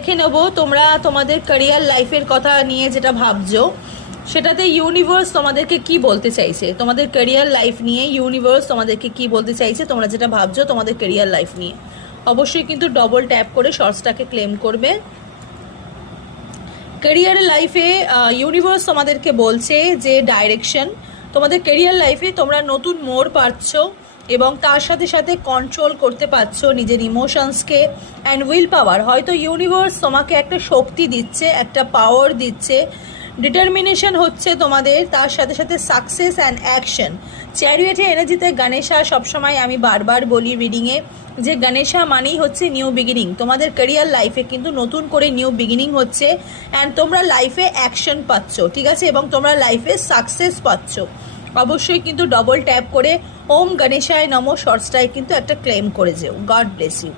দেখে নেব তোমরা তোমাদের ক্যারিয়ার লাইফের কথা নিয়ে যেটা ভাবছো সেটাতে ইউনিভার্স তোমাদেরকে কি বলতে চাইছে। তোমাদের ক্যারিয়ার লাইফ নিয়ে ইউনিভার্স তোমাদেরকে কি বলতে চাইছে, তোমরা যেটা ভাবছো তোমাদের ক্যারিয়ার লাইফ নিয়ে। অবশ্যই কিন্তু ডবল ট্যাপ করে শর্টসটাকে ক্লেম করবে। ক্যারিয়ার লাইফে ইউনিভার্স তোমাদেরকে বলছে যে ডাইরেকশন, তোমাদের ক্যারিয়ার লাইফে তোমরা নতুন মোড় পাচ্ছ এবং তার সাথে সাথে কন্ট্রোল করতে পারছো নিজের ইমোশনসকে অ্যান্ড উইল পাওয়ার। হয়তো ইউনিভার্স তোমাকে একটা শক্তি দিচ্ছে, একটা পাওয়ার দিচ্ছে, ডিটারমিনেশন হচ্ছে তোমাদের, তার সাথে সাথে সাকসেস অ্যান্ড অ্যাকশন। চ্যারিয়েটে এনার্জিতে গণেশা সবসময় আমি বারবার বলি রিডিংয়ে যে গণেশা মানেই হচ্ছে নিউ বিগিনিং। তোমাদের ক্যারিয়ার লাইফে কিন্তু নতুন করে নিউ বিগিনিং হচ্ছে অ্যান্ড তোমরা লাইফে অ্যাকশন পাচ্ছ, ঠিক আছে, এবং তোমরা লাইফে সাকসেস পাচ্ছ। অবশ্যই কিন্তু ডবল ট্যাপ করে ওম গণেশায় নমঃ শর্টসটায় কিন্তু একটা ক্লেম করে যেও। God bless you.